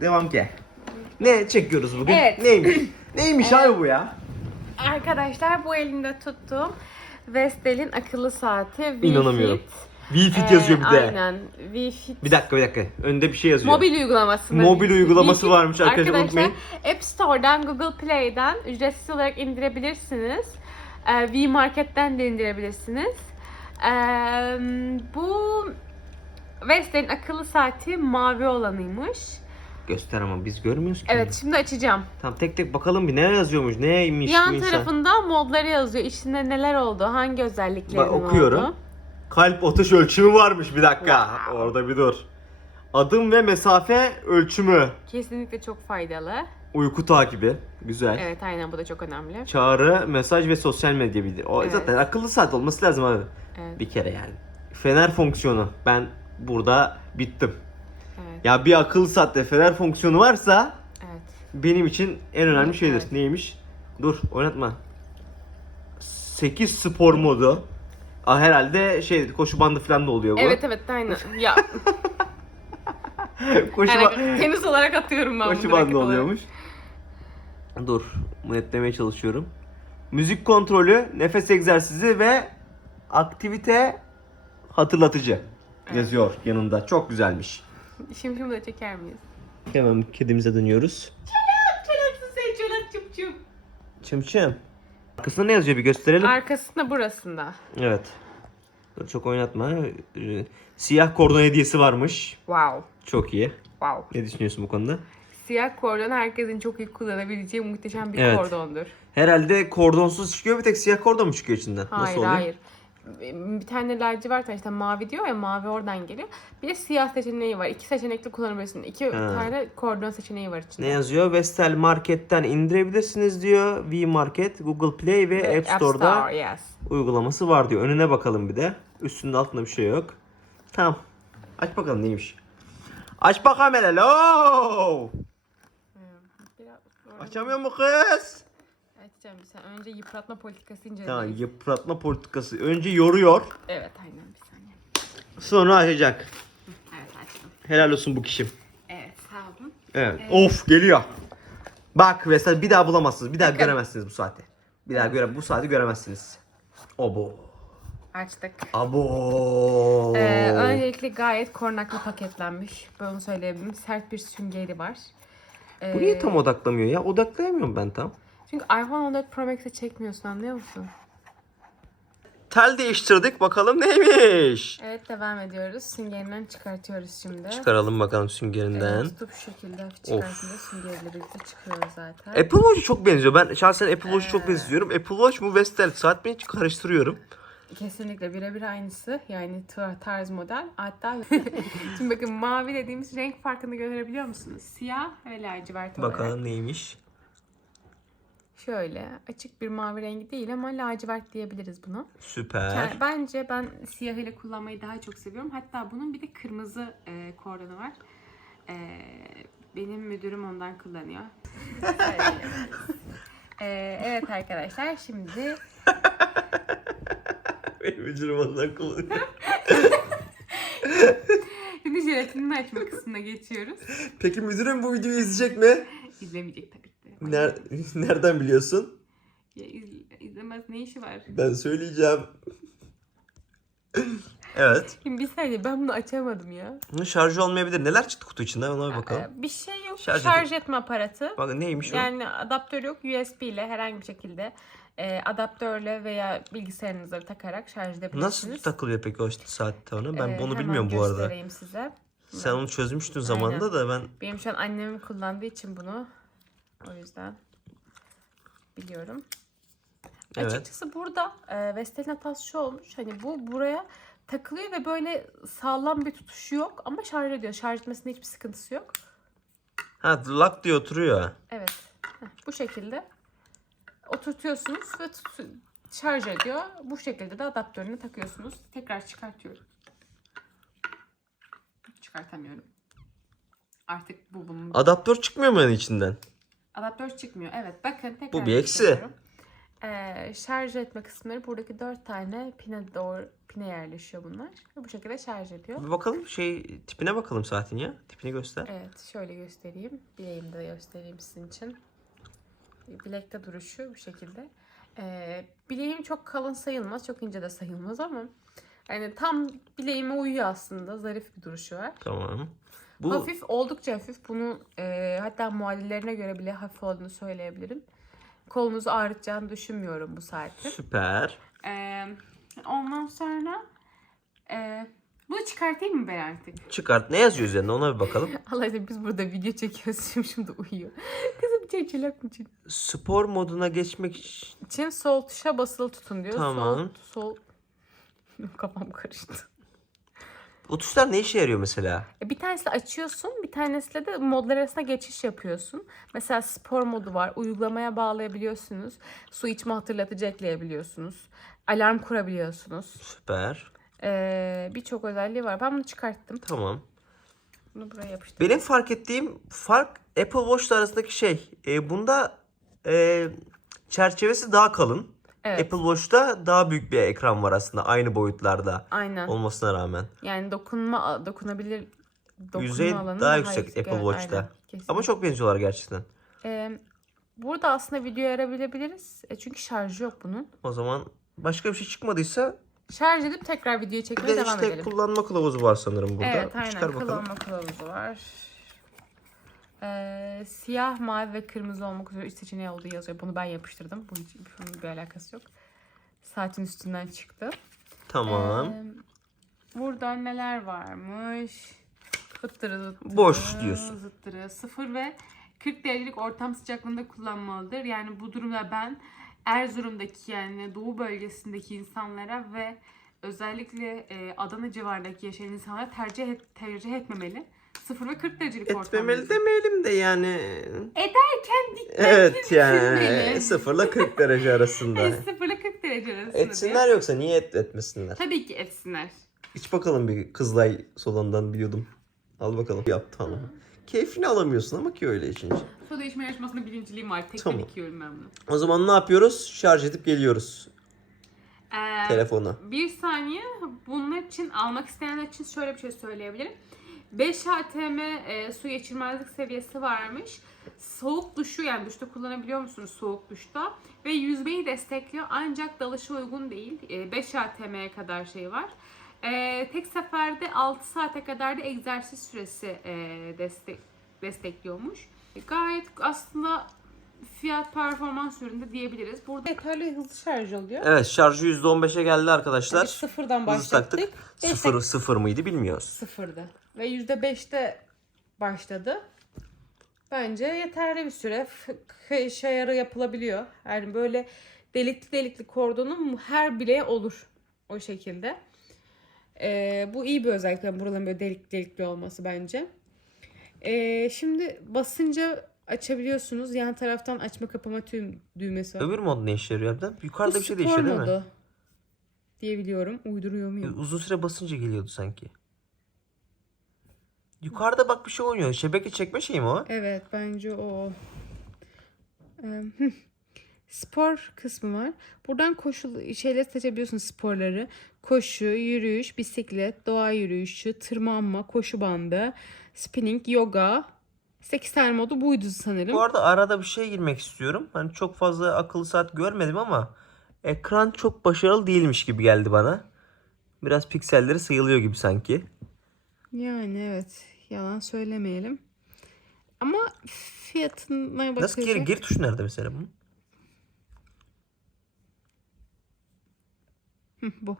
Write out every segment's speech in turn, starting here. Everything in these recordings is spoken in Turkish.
Devam ki. Ne çekiyoruz bugün? Evet. Neymiş? Neymiş abi bu ya? Arkadaşlar bu elimde tuttuğum Vestel'in akıllı saati. Wii İnanamıyorum. Fit. Wii Fit Ee, yazıyor bir de. Aynen. Wii Fit. Bir dakika bir dakika. Önde bir şey yazıyor. Mobil uygulaması. Mobil uygulaması varmış arkadaşlar, unutmayın. App Store'dan, Google Play'den ücretsiz olarak indirebilirsiniz. Ee, Wii Market'ten de indirebilirsiniz. Ee, bu Vestel'in akıllı saati mavi olanıymış. Göster ama biz görmüyoruz ki. Evet şimdi açacağım. Tamam tek tek bakalım bir ne yazıyormuş, neymiş bu Yan insan. tarafında modları yazıyor. İçinde neler oldu, hangi özellikleri Bak, okuyorum. oldu. Kalp atış ölçümü varmış bir dakika. Orada bir dur. Adım ve mesafe ölçümü. Kesinlikle çok faydalı. Uyku takibi. Güzel. Evet aynen bu da çok önemli. Çağrı, mesaj ve sosyal medya bildir. O Evet. zaten akıllı saat olması lazım abi. Evet. Bir kere yani. Fener fonksiyonu. Ben burada bittim. Evet. Ya bir akıllı saatte fener fonksiyonu varsa Evet. benim için en önemli Evet, şeydir. evet. Neymiş? Dur oynatma. 8 spor modu. Aa, herhalde şey koşu bandı falan da oluyor bu. Evet evet aynen. Ya koşu, yani tenis olarak atıyorum ben koşu bandı raket olarak. oluyormuş. Dur netlemeye çalışıyorum. Müzik kontrolü, nefes egzersizi ve aktivite hatırlatıcı yazıyor yanında. Çok güzelmiş. Şunu da çeker miyiz? Hemen kedimize dönüyoruz. Çolaksın sen çolak çup çup. Çım çım. Arkasında ne yazıyor bir gösterelim. Arkasında burasında. Evet. Dur çok oynatma. Ee, Siyah kordon hediyesi varmış. Wow. Çok iyi. Wow. Ne düşünüyorsun bu konuda? Siyah kordon herkesin çok iyi kullanabileceği muhteşem bir Evet. kordondur. Herhalde kordonsuz çıkıyor bir tek siyah kordon mu çıkıyor içinden? Hayır Nasıl oluyor? hayır. Bir tane lacivert var işte mavi diyor ya mavi oradan geliyor. Bir de siyah seçeneği var. İki seçenekli kullanabilirsin. İki tane kordon seçeneği var içinde. Ne yazıyor? Vestel Market'ten indirebilirsiniz diyor. V Market, Google Play ve Ve App Store'da Store, yes. uygulaması var diyor. Önüne bakalım bir de. Üstünde altında bir şey yok. Tamam. Aç bakalım neymiş. Aç bakalım hele. zor. Açamıyor mu kız? Açacağım bir sen. Önce yıpratma politikası Tamam inceleyelim. yıpratma politikası. Önce yoruyor. Evet aynen bir saniye. Sonra açacak. Evet açtım. Helal olsun bu kişim. Evet sağ olun. Evet. Of geliyor. Bak mesela bir daha bulamazsınız. Bir daha Bakın. göremezsiniz bu saati. Bir daha göre bu saati göremezsiniz. Obo. Açtık. Abo. Ee, öncelikle gayet korunaklı paketlenmiş. Ben onu söyleyebilirim. Sert bir süngeri var. Ee, Bu niye tam odaklamıyor ya? Odaklayamıyorum ben tam. Çünkü iPhone 14 Pro Max'e çekmiyorsun anlıyor musun? Tel değiştirdik bakalım neymiş. Evet devam ediyoruz. Süngerinden çıkartıyoruz şimdi. Çıkaralım bakalım süngerinden. Evet, tutup şu şekilde hafif çıkartınca süngerleri birlikte çıkıyor zaten. Apple Watch'a çok benziyor. Ben şahsen Apple Watch'u çok benziyorum. Apple Watch mu Vestel saat mi hiç karıştırıyorum. Kesinlikle birebir aynısı. Yani tar- tarz model. Hatta şimdi bakın mavi dediğimiz renk farkını görebiliyor musunuz? Siyah ve lacivert olarak. Bakalım neymiş. Şöyle açık bir mavi rengi değil ama lacivert diyebiliriz bunu. Süper. Yani bence ben siyah ile kullanmayı daha çok seviyorum. Hatta bunun bir de kırmızı e, kordonu var. E, benim müdürüm ondan kullanıyor. E, evet arkadaşlar şimdi Benim müdürüm ondan kullanıyor. şimdi jelatinini açma kısmına geçiyoruz. Peki müdürüm bu videoyu izleyecek mi? İzlemeyecek tabii. Ner- nereden biliyorsun? Ya iz- izlemez ne işi var? Ben söyleyeceğim. evet. Şimdi bir saniye ben bunu açamadım ya. Şarjı olmayabilir. Neler çıktı kutu içinden ona bir bakalım. Ee, Bir şey yok. Şarj Şarj, etme aparatı. Bak neymiş o? Yani adaptör yok. USB ile herhangi bir şekilde e, adaptörle veya bilgisayarınıza takarak şarj edebilirsiniz. Nasıl takılıyor peki o saatte ona? Ben Ee, bunu bilmiyorum bu arada. göstereyim size. Sen onu çözmüştün zamanında da ben Benim şu an annemin kullandığı için bunu. O yüzden biliyorum. Evet. Açıkçası burada e, Vestel'in hatası şu olmuş. Hani bu buraya takılıyor ve böyle sağlam bir tutuşu yok ama şarj ediyor. Şarj etmesinde hiçbir sıkıntısı yok. ha lock diye oturuyor. Evet. Heh, bu şekilde oturtuyorsunuz ve tut- şarj ediyor. Bu şekilde de adaptörüne takıyorsunuz. Tekrar çıkartıyorum. Çıkartamıyorum. Artık bu bunun Adaptör çıkmıyor mu yani içinden? Adaptör çıkmıyor. Evet bakın tekrar Bu bir eksi. Ee, şarj etme kısımları buradaki dört tane pine doğru pine yerleşiyor bunlar. Ve bu şekilde şarj ediyor. Bir bakalım şey tipine bakalım saatin ya. Tipini göster. Evet şöyle göstereyim. Bileğimde göstereyim sizin için. Bilekte duruşu bu şekilde. Ee, bileğim çok kalın sayılmaz. Çok ince de sayılmaz ama yani tam bileğime uyuyor aslında. Zarif bir duruşu var. Tamam. Bu Hafif oldukça hafif. Bunu e, hatta muadillerine göre bile hafif olduğunu söyleyebilirim. Kolunuzu ağrıtacağını düşünmüyorum bu saatin. süper. Ee, ondan sonra e, bunu çıkartayım mı ben artık? Çıkart. Ne yazıyor üzerinde ona bir bakalım. Allah'ım biz burada video çekiyoruz. Şimdi, şimdi uyuyor. Kızım çeçelek mi için? Spor moduna geçmek için- için sol tuşa basılı tutun diyor. Tamam. Sol, sol... Kafam karıştı. O tuşlar ne işe yarıyor mesela? E, Bir tanesi açıyorsun, bir tanesiyle de modlar arasında geçiş yapıyorsun. Mesela spor modu var. Uygulamaya bağlayabiliyorsunuz. Su içme hatırlatıcı ekleyebiliyorsunuz. Alarm kurabiliyorsunuz. Süper. Ee, Birçok özelliği var. Ben bunu çıkarttım. Tamam. Bunu buraya yapıştırdım. Benim fark ettiğim fark Apple Watch'la arasındaki şey. E, bunda e, çerçevesi daha kalın. Evet. Apple Watch'ta daha büyük bir ekran var aslında aynı boyutlarda Aynen. olmasına rağmen. Yani dokunma dokunabilir dokunma Yüzey alanı daha yüksek Apple evet, Watch'ta. aynen, kesinlikle. Ama çok benziyorlar gerçekten. Ee, burada aslında video arabilebiliriz. E, çünkü şarjı yok bunun. O zaman başka bir şey çıkmadıysa Şarj edip tekrar videoyu bir çekmeye de devam işte edelim. kullanma kılavuzu var sanırım burada. Evet aynen Çıkar bakalım. kullanma kılavuzu var. Ee, siyah, mavi ve kırmızı olmak üzere üç seçeneği olduğu yazıyor. Bunu ben yapıştırdım. Bunun, için- bunun bir alakası yok. Saatin üstünden çıktı. Tamam. Ee, burada neler varmış? Fıttırı zıttırı. Boş diyorsun. Zıttırı. 0 ve 40 derecelik ortam sıcaklığında kullanmalıdır. Yani bu durumda ben Erzurum'daki yani Doğu bölgesindeki insanlara ve özellikle e, Adana civarındaki yaşayan insanlara tercih, et, tercih etmemeli. 0 ve 40 derecelik ortam. Etmemeli demeyelim de yani. Ederken dikkatli Evet yani düşünmeli. 0 ile 40 derece arasında. Evet, 0 ile 40 derece arasında. Etsinler yoksa niye et, etmesinler? Tabii ki etsinler. İç bakalım bir Kızılay solandan bir yudum. Al bakalım. Yap tamam. Keyfini alamıyorsun ama ki öyle içince. Su değişme yarışmasında birinciliğim var. Tekten Tamam. ikiyorum ben bunu. O zaman ne yapıyoruz? Şarj edip geliyoruz Ee, telefonu. Bir saniye. Bunlar için almak isteyenler için şöyle bir şey söyleyebilirim. 5 ATM e, su geçirmezlik seviyesi varmış. Soğuk duşu yani duşta kullanabiliyor musunuz soğuk duşta? Ve yüzmeyi destekliyor ancak dalışa uygun değil. E, 5 ATM'ye kadar şey var. E, tek seferde 6 saate kadar da egzersiz süresi e, destek, destekliyormuş. Gayet aslında fiyat performans üründe diyebiliriz. Burada yeterli hızlı şarj oluyor. Evet şarjı %15'e geldi arkadaşlar. sıfırdan Hızlı başlattık. Sıfır, sıfır mıydı bilmiyoruz. sıfırdı. Ve yüzde beşte başladı. Bence yeterli bir süre. F- iş ayarı yapılabiliyor. Yani böyle delikli delikli kordonun her bileğe olur. O şekilde. Ee, bu iyi bir özellik. Yani buraların böyle delik delikli olması bence. Ee, şimdi basınca açabiliyorsunuz. Yan taraftan açma kapama tüm düğmesi var. Öbür mod ne işe yarıyor? Yukarıda Bu bir şey değişiyor değil mi? modu diye biliyorum. Uyduruyor muyum? Uzun süre basınca geliyordu sanki. Yukarıda bak bir şey oynuyor. Şebeke çekme şey mi o? Evet bence o. Ee. Spor kısmı var. Buradan koşu şeyleri seçebiliyorsun sporları. Koşu, yürüyüş, bisiklet, doğa yürüyüşü, tırmanma, koşu bandı, spinning, yoga. 8 tane modu buydu sanırım. Bu arada arada bir şey girmek istiyorum. Hani çok fazla akıllı saat görmedim ama ekran çok başarılı değilmiş gibi geldi bana. Biraz pikselleri sayılıyor gibi sanki. Yani evet yalan söylemeyelim. Ama fiyatına bakacak. Nasıl geri geri tuşu nerede mesela bunun? Hı, bu.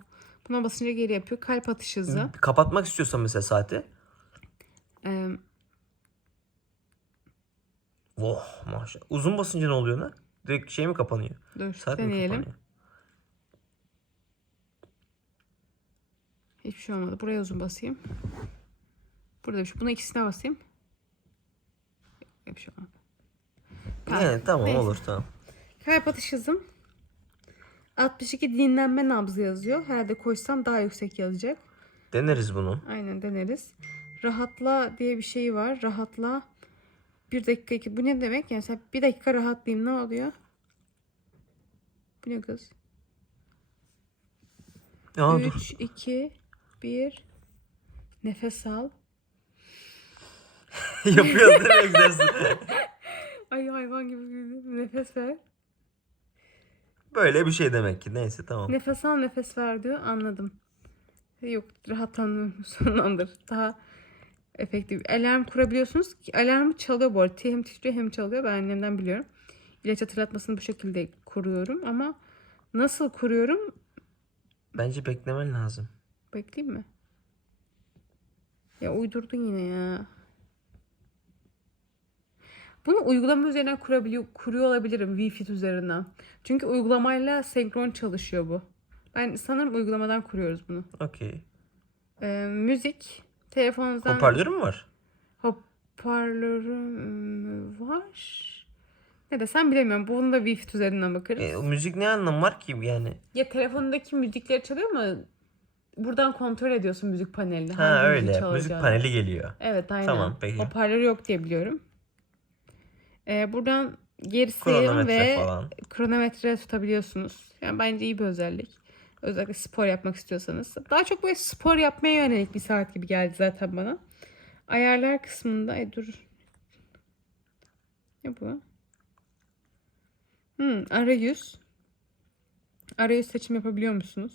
Buna basınca geri yapıyor. Kalp atış hızı. Kapatmak istiyorsan mesela saati. Ee, Oh maşallah. Uzun basınca ne oluyor lan? Direkt şey mi kapanıyor? dur Saat mi deneyelim. kapanıyor? Hiçbir şey olmadı. Buraya uzun basayım. Burada bir şey. Buna ikisine basayım. Bir şey olmadı. Kalp. Yani tamam Neyse. olur tamam. Kalp atış hızım. 62 dinlenme nabzı yazıyor. Herhalde koysam daha yüksek yazacak. Deneriz bunu. Aynen deneriz. Rahatla diye bir şey var. Rahatla. Bir dakika iki. Bu ne demek? Yani sen bir dakika rahatlayayım ne oluyor? Bu ne kız? Dur. 3, 2, 1. Nefes al. Yapıyoruz mi egzersiz? Ay hayvan gibi güldüm. Nefes ver. Böyle bir şey demek ki. Neyse tamam. Nefes al nefes ver diyor. Anladım. Yok rahatlandım sonlandır. Daha efektif. Alarm kurabiliyorsunuz. Alarmı çalıyor bu arada. Hem titriyor hem çalıyor. Ben annemden biliyorum. İlaç hatırlatmasını bu şekilde kuruyorum ama nasıl kuruyorum Bence beklemen lazım. bekleyeyim mi? Ya uydurdun yine ya. Bunu uygulama üzerinden kurabiliyor, kuruyor olabilirim Wi-Fi üzerinden. Çünkü uygulamayla senkron çalışıyor bu. Ben sanırım uygulamadan kuruyoruz bunu. Okey. Ee, müzik telefonunuzdan Hoparlörü mü var? hoparlörüm var. Ne desem bilemiyorum. Bunu da Wi-Fi üzerinden bakarız. E, müzik ne anlamı var ki yani? Ya telefonundaki müzikleri çalıyor ama buradan kontrol ediyorsun müzik panelini. Ha hangi öyle. Müzik çalacağını. paneli geliyor. Evet aynen. Tamam, peki. Hoparlörü yok diye biliyorum. Ee, buradan geri sayım Kronometre ve falan. kronometre tutabiliyorsunuz. Yani bence iyi bir özellik. Özellikle spor yapmak istiyorsanız. Daha çok böyle spor yapmaya yönelik bir saat gibi geldi zaten bana. Ayarlar kısmında ay dur. Ne bu? Hmm, arayüz. Arayüz seçim yapabiliyor musunuz?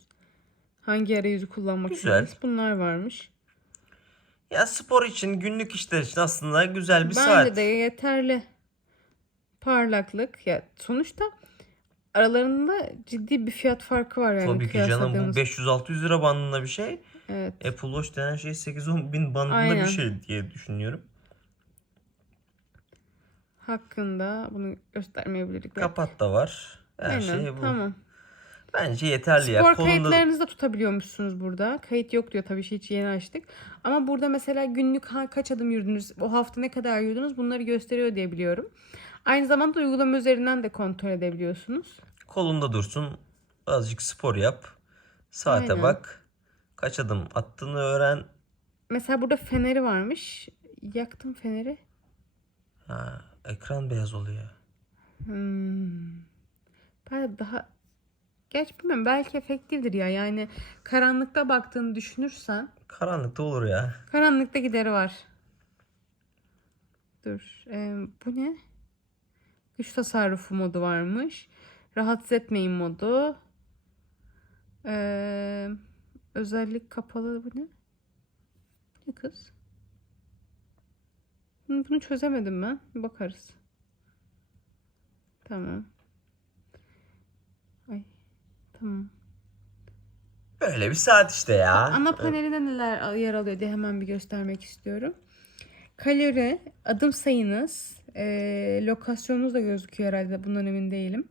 Hangi arayüzü kullanmak istiyorsunuz? Bunlar varmış. Ya spor için, günlük işler için aslında güzel bir Bence saat. de yeterli. Parlaklık. Ya sonuçta aralarında ciddi bir fiyat farkı var yani Tabii ki canım bu kıyasladığımız. 500-600 lira bandında bir şey. Evet. Apple Watch denen şey 8-10 bin bandında Aynen. bir şey diye düşünüyorum. Hakkında bunu göstermeyebilirdik. Kapat da var. Her Aynen. şey bu. Tamam. Bence yeterli ya. Spor Kolunda kayıtlarınızı da tutabiliyormuşsunuz burada. Kayıt yok diyor tabii şey hiç yeni açtık. Ama burada mesela günlük kaç adım yürüdünüz, o hafta ne kadar yürüdünüz bunları gösteriyor diye biliyorum. Aynı zamanda uygulama üzerinden de kontrol edebiliyorsunuz. kolunda dursun. Azıcık spor yap. Saate Aynen. bak. Kaç adım attığını öğren. Mesela burada feneri varmış. Yaktım feneri. Ha, ekran beyaz oluyor. Hmm. Ben daha Geç bilmiyorum belki efektifdir ya. Yani karanlıkta baktığını düşünürsen Karanlıkta olur ya. karanlıkta gideri var. Dur. ee, bu ne? Güç tasarrufu modu varmış. Rahatsız etmeyin modu. Ee, özellik kapalı bu ne? Ne kız? Bunu, bunu çözemedim ben. Bir bakarız. Tamam. Tamam. Böyle bir saat işte ya. Ana panelinde neler yer alıyor diye hemen bir göstermek istiyorum. Kalori, adım sayınız, e, lokasyonunuz da gözüküyor herhalde. Bundan emin değilim.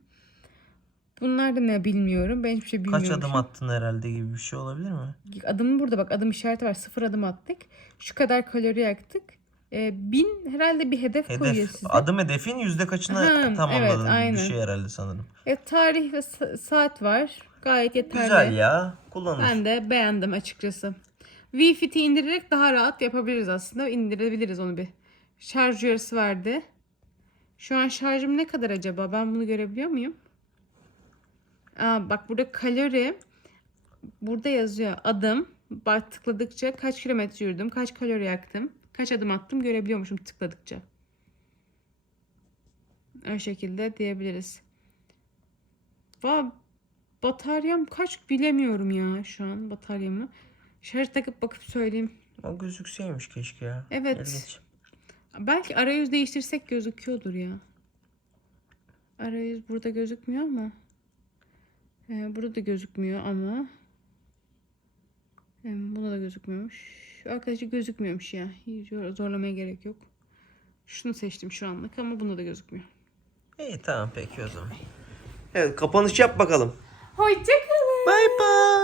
Bunlar da ne bilmiyorum. Ben hiçbir şey bilmiyorum. Kaç adım attın herhalde gibi bir şey olabilir mi? Adımın burada bak adım işareti var. Sıfır adım attık. Şu kadar kalori yaktık. E, bin herhalde bir hedef, koyuyor Hedef, size. adım hedefin yüzde kaçını Ha, tamamladın evet, aynen. bir şey herhalde sanırım. E, tarih ve sa- saat var. Gayet yeterli. Güzel ya. Kullanır. Ben de beğendim açıkçası. Wi-Fi'yi indirerek daha rahat yapabiliriz aslında. İndirebiliriz onu bir. Şarj uyarısı verdi. Şu an şarjım ne kadar acaba? Ben bunu görebiliyor muyum? Aa, bak burada kalori. Burada yazıyor adım. Bak tıkladıkça kaç kilometre yürüdüm, kaç kalori yaktım, kaç adım attım görebiliyormuşum tıkladıkça. O şekilde diyebiliriz. Va bataryam kaç bilemiyorum ya şu an bataryamı. Şarj takıp bakıp söyleyeyim. O gözükseymiş keşke ya. Evet. İlginç. Belki arayüz değiştirsek gözüküyordur ya. Arayüz burada gözükmüyor ama. Ee, burada da gözükmüyor ama. Buna da gözükmüyormuş. Arkadaşı gözükmüyormuş ya. Hiç zorlamaya gerek yok. Şunu seçtim şu anlık ama bunda da gözükmüyor. İyi tamam peki o zaman. Evet kapanış yap bakalım. Hoşçakalın. Bye bye.